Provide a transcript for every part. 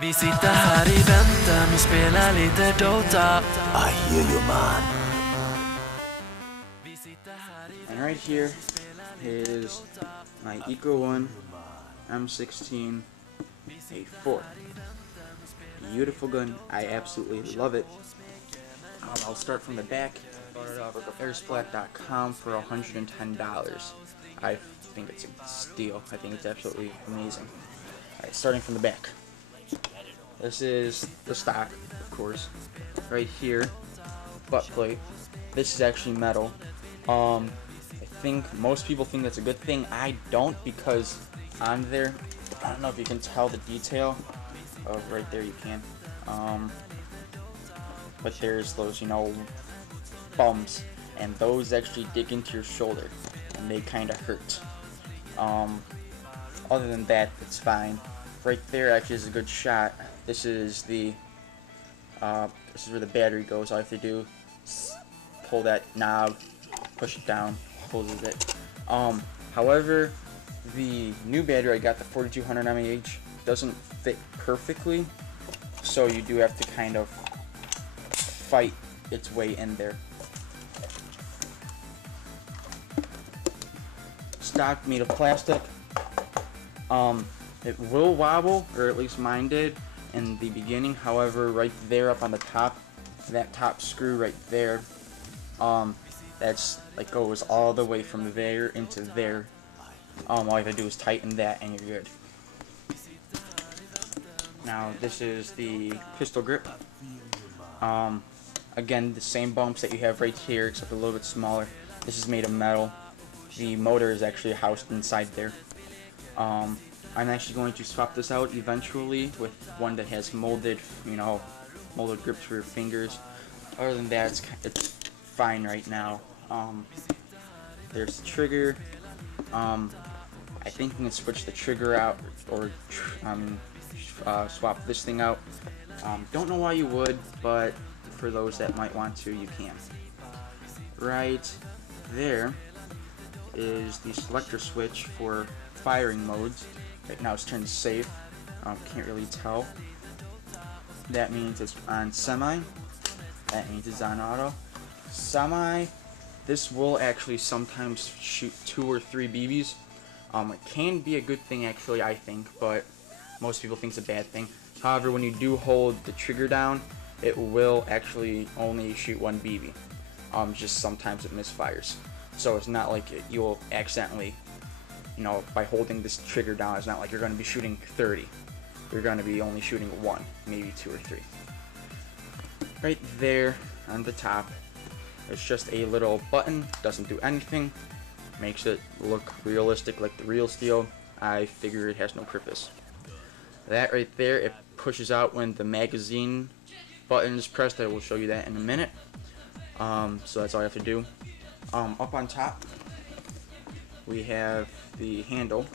Vi sitter här I väntan och spelar lite Dota. I hear you, man. And right here is my Echo1 M16A4. Beautiful gun. I absolutely love it. I'll start from the back. Bought it off of Airsoft.com for $110. I think it's a steal. I think it's absolutely amazing. Alright, starting from the back. This is the stock, of course. Right here, butt plate. This is actually metal. I think most people think that's a good thing. I don't, because on there, I don't know if you can tell the detail. Oh, right there you can. But there's those, bumps, and those actually dig into your shoulder, and they kind of hurt. Other than that, it's fine. Right there actually is a good shot. This is the this is where the battery goes. All you have to do is pull that knob, push it down, closes it. However, the new battery I got, the 4200 mAh, doesn't fit perfectly, so you do have to kind of fight its way in there. Stock made of plastic. It will wobble, or at least mine did in the beginning. However, right there up on the top, that top screw right there, that's like goes all the way from there into there. All you have to do is tighten that and you're good. Now this is the pistol grip. Again, the same bumps that you have right here, except a little bit smaller. This is made of metal. The motor is actually housed inside there. I'm actually going to swap this out eventually with one that has molded, molded grips for your fingers. Other than that, it's fine right now. There's the trigger. I think you can switch the trigger out, or swap this thing out. Don't know why you would, but for those that might want to, you can. Right there is the selector switch for firing modes. Right now it's turned to safe. Can't really tell. That means it's on semi. That means it's on auto. Semi, this will actually sometimes shoot 2 or 3 BBs. It can be a good thing actually, I think, but most people think it's a bad thing. However, when you do hold the trigger down, it will actually only shoot 1 BB. Just sometimes it misfires. So it's not like you'll accidentally, by holding this trigger down, it's not like you're going to be shooting 30. You're going to be only shooting 1, maybe 2 or 3. Right there on the top, it's just a little button, doesn't do anything, makes it look realistic like the real steel. I figure it has no purpose. That right there, it pushes out when the magazine button is pressed. I will show you that in a minute. So that's all you have to do. Up on top, we have the handle.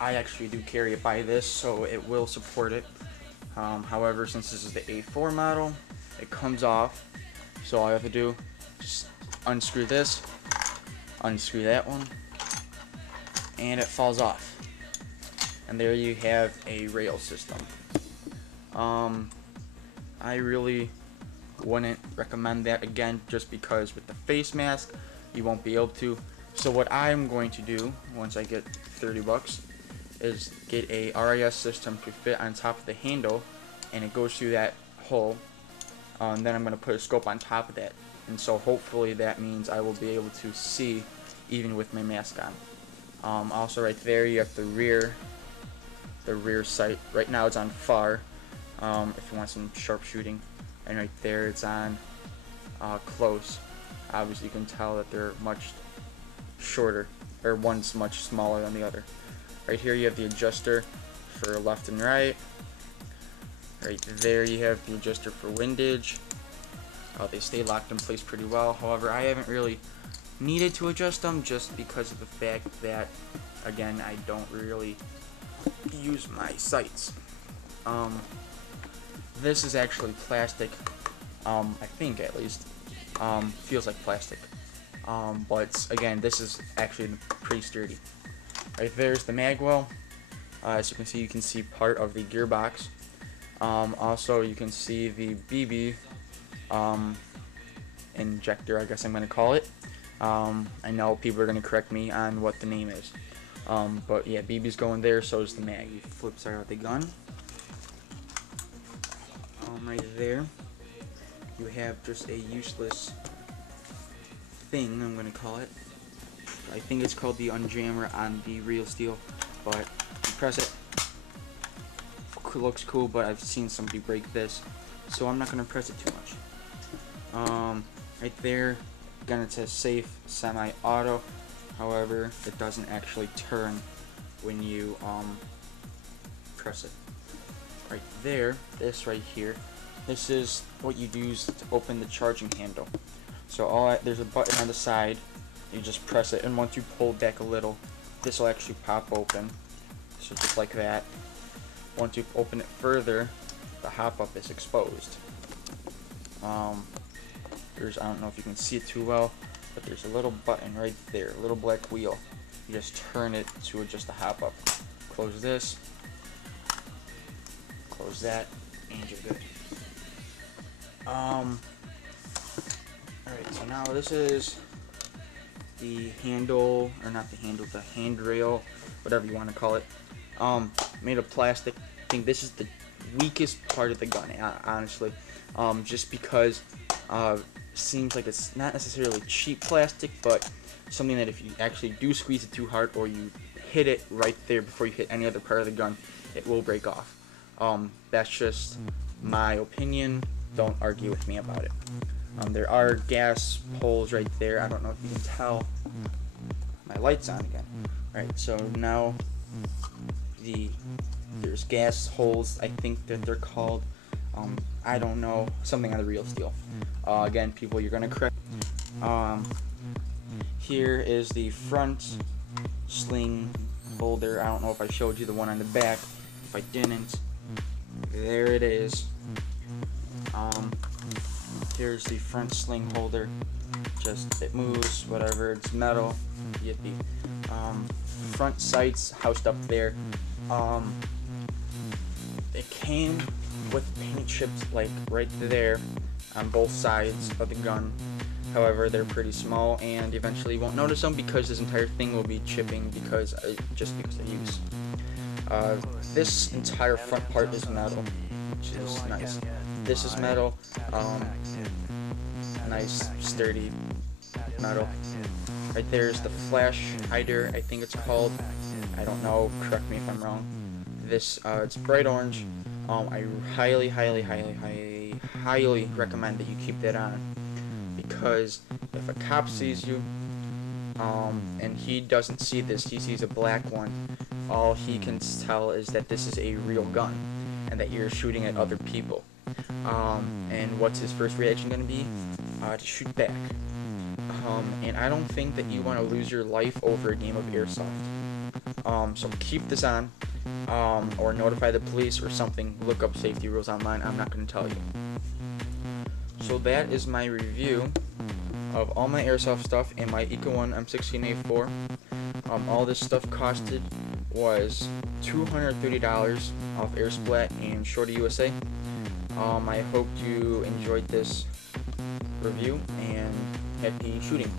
I actually do carry it by this, so it will support it. However, since this is the A4 model, it comes off. So all you have to do, just unscrew this, unscrew that one, and it falls off. And there you have a rail system. I really wouldn't recommend that again, just because with the face mask you won't be able to. So what I'm going to do once I get 30 bucks is get a RIS system to fit on top of the handle, and it goes through that hole. And then I'm going to put a scope on top of that, and so hopefully that means I will be able to see even with my mask on. Also right there you have the rear sight. Right now it's on far, if you want some sharp shooting, and right there it's on close. Obviously you can tell that they're much shorter, or one's much smaller than the other. Right here you have the adjuster for left and right. Right there you have the adjuster for windage. They stay locked in place pretty well. However, I haven't really needed to adjust them, just because of the fact that, again, I don't really use my sights. This is actually plastic, I think at least. Feels like plastic. But again, this is actually pretty sturdy. Right there's the mag well. As you can see part of the gearbox. Also, you can see the BB injector, I guess I'm going to call it. I know people are going to correct me on what the name is. But yeah, BB's going there, so is the mag. You flip side out the gun. Right there, you have just a useless thing, I'm going to call it. I think it's called the unjammer on the real steel, but you press it. Looks cool, but I've seen somebody break this, so I'm not going to press it too much. Right there, again it says safe semi-auto. However, it doesn't actually turn when you press it. Right there, this right here, this is what you use to open the charging handle. So there's a button on the side, you just press it, and once you pull back a little, this will actually pop open. So just like that. Once you open it further, the hop-up is exposed. I don't know if you can see it too well, but there's a little button right there, a little black wheel. You just turn it to adjust the hop-up. Close this, close that, and you're good. Alright, so now this is the handle, or not the handle, the handrail, whatever you want to call it. Made of plastic. I think this is the weakest part of the gun, honestly. Just because seems like it's not necessarily cheap plastic, but something that if you actually do squeeze it too hard, or you hit it right there before you hit any other part of the gun, it will break off. That's just my opinion. Don't argue with me about it. There are gas holes right there. I don't know if you can tell. My light's on again. Alright, so now there's gas holes, I think that they're called. I don't know, something on the real steel. Again, people, you're gonna correct. Here is the front sling holder. I don't know if I showed you the one on the back. If I didn't, there it is. Here's the front sling holder. Just, it moves, whatever, it's metal. Yippee. Front sights housed up there. It came with paint chips like right there on both sides of the gun. However, they're pretty small, and eventually you won't notice them because this entire thing will be chipping just because of use. This entire front part is metal, which is nice. This is metal, nice sturdy metal. Right there's the flash hider, I think it's called. I don't know, correct me if I'm wrong. This it's bright orange. I highly recommend that you keep that on, because if a cop sees you and he doesn't see this, he sees a black one, all he can tell is that this is a real gun and that you're shooting at other people. And what's his first reaction going to be? To shoot back. And I don't think that you want to lose your life over a game of Airsoft. So keep this on, or notify the police or something. Look up safety rules online. I'm not going to tell you. So that is my review of all my Airsoft stuff and my Echo1 M16A4. All this stuff costed was $230 off Airsplat and Shorty USA. I hope you enjoyed this review, and happy shooting.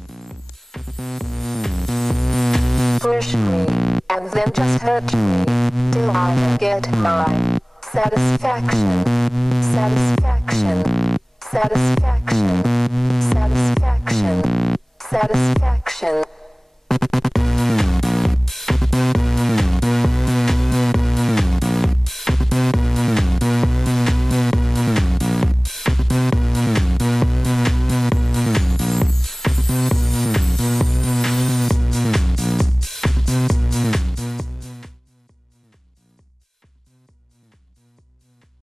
Push me, and then just hurt me, till I get my satisfaction, satisfaction, satisfaction, satisfaction, satisfaction.